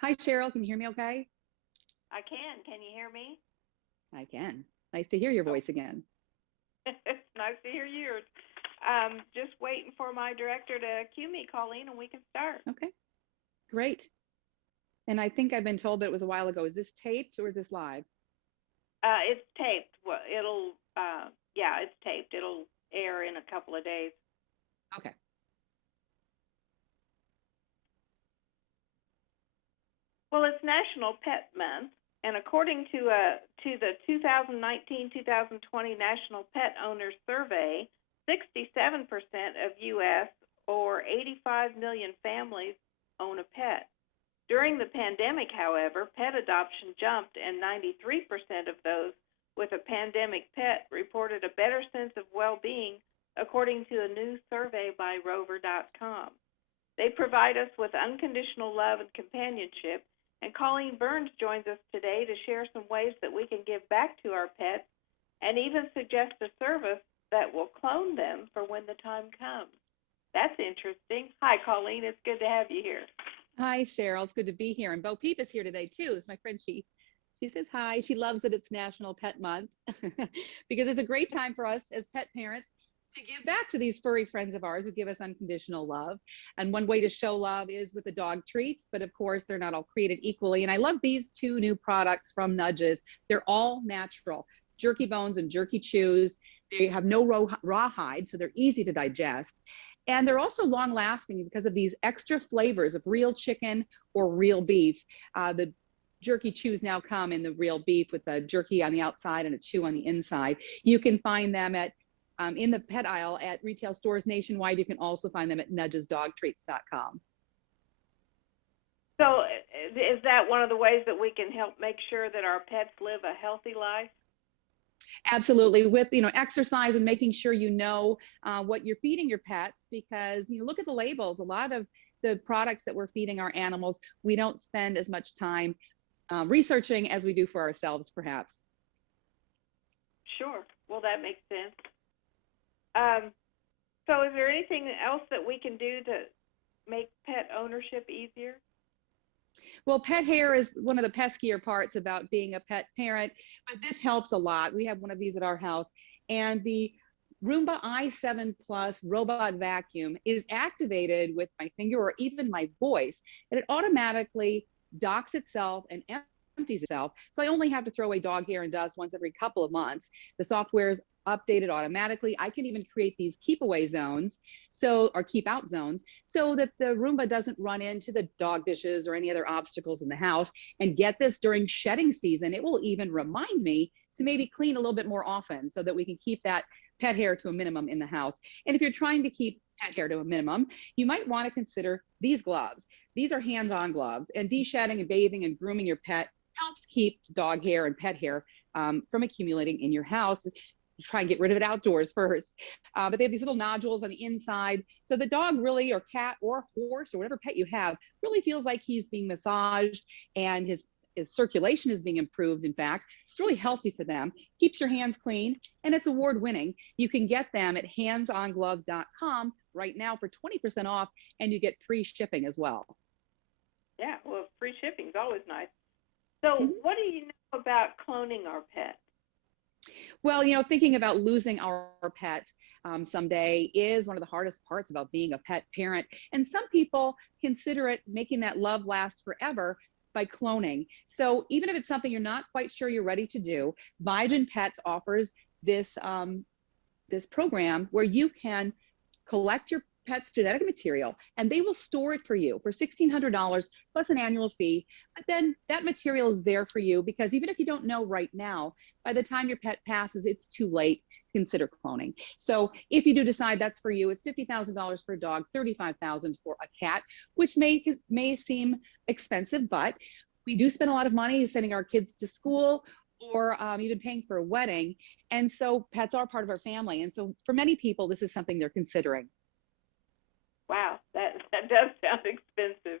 Hi, Cheryl. Can you hear me okay? I can. Can you hear me? I can. Nice to hear your Oh, voice again. it's nice to hear yours. Just waiting for my director to cue me, Colleen, and we can start. Okay, great. And I think I've been told that it was a while ago. Is this taped or is this live? It's taped. Well, yeah, it's taped. It'll air in a couple of days. Okay. Well, it's National Pet Month, and according to the 2019-2020 National Pet Owners Survey, 67% of U.S. or 85 million families own a pet. During the pandemic, however, pet adoption jumped, and 93% of those with a pandemic pet reported a better sense of well-being, according to a new survey by Rover.com. They provide us with unconditional love and companionship, and Colleen Burns joins us today to share some ways that we can give back to our pets and even suggest a service that will clone them for when the time comes. That's interesting. Hi, Colleen. It's good to have you here. Hi, Cheryl. It's good to be here. And Bo Peep is here today too. It's my friend. She says hi. She loves that it's National Pet Month because it's a great time for us as pet parents to give back to these furry friends of ours who give us unconditional love. And one way to show love is with the dog treats, but of course they're not all created equally. And I love these two new products from Nudges. They're all natural, jerky bones and jerky chews. They have no rawhide, so they're easy to digest. And they're also long lasting because of these extra flavors of real chicken or real beef. The jerky chews now come in the real beef with the jerky on the outside and a chew on the inside. You can find them at in the pet aisle at retail stores nationwide. You can also find them at nudgesdogtreats.com. So, is that one of the ways that we can help make sure that our pets live a healthy life? Absolutely, with exercise and making sure what you're feeding your pets, because look at the labels. A lot of the products that we're feeding our animals, we don't spend as much time researching as we do for ourselves, perhaps. Sure. Well, that makes sense. So is there anything else that we can do to make pet ownership easier? Well, pet hair is one of the peskier parts about being a pet parent, but this helps a lot. We have one of these at our house, and the Roomba i7 Plus robot vacuum is activated with my finger or even my voice, and it automatically docks itself and empties itself. So I only have to throw away dog hair and dust once every couple of months. The software is updated automatically. I can even create these keep away zones, or keep out zones, so that the Roomba doesn't run into the dog dishes or any other obstacles in the house. And get this, during shedding season, it will even remind me to maybe clean a little bit more often so that we can keep that pet hair to a minimum in the house. And if you're trying to keep pet hair to a minimum, you might want to consider these gloves. These are hands-on gloves, and de-shedding and bathing and grooming your pet helps keep dog hair and pet hair from accumulating in your house. Try and get rid of it outdoors first. But they have these little nodules on the inside. So the dog really, or cat or horse or whatever pet you have, really feels like he's being massaged, and his circulation is being improved. In fact, it's really healthy for them. Keeps your hands clean, and it's award winning. You can get them at handsongloves.com right now for 20% off, and you get free shipping as well. Yeah, well, free shipping is always nice. So what do you know about cloning our pet? Well, thinking about losing our pet someday is one of the hardest parts about being a pet parent. And some people consider it making that love last forever by cloning. So even if it's something you're not quite sure you're ready to do, Vigen Pets offers this program where you can collect your pet's genetic material, and they will store it for you for $1,600 plus an annual fee. But then that material is there for you, because even if you don't know right now, by the time your pet passes, it's too late to consider cloning. So if you do decide that's for you, it's $50,000 for a dog, $35,000 for a cat, which may seem expensive, but we do spend a lot of money sending our kids to school, or even paying for a wedding. And so pets are part of our family. And so for many people, this is something they're considering. Wow, that does sound expensive.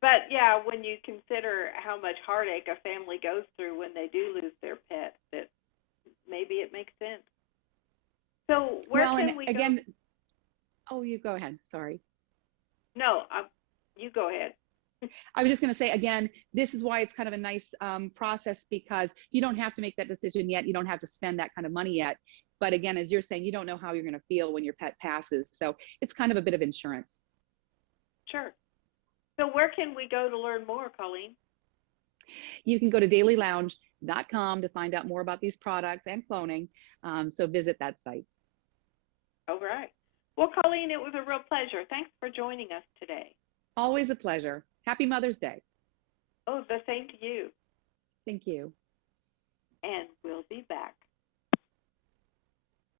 But yeah, when you consider how much heartache a family goes through when they do lose their pet, that maybe it makes sense. So where can we again, go? oh, you go ahead. Sorry. No, you go ahead. I was just going to say again, this is why it's kind of a nice process, because you don't have to make that decision yet. You don't have to spend that kind of money yet. But again, as you're saying, you don't know how you're going to feel when your pet passes. So it's kind of a bit of insurance. Sure. So where can we go to learn more, Colleen? You can go to dailylounge.com to find out more about these products and cloning. So visit that site. All right. Well, Colleen, it was a real pleasure. Thanks for joining us today. Always a pleasure. Happy Mother's Day. Oh, the same to you. Thank you. And we'll be back.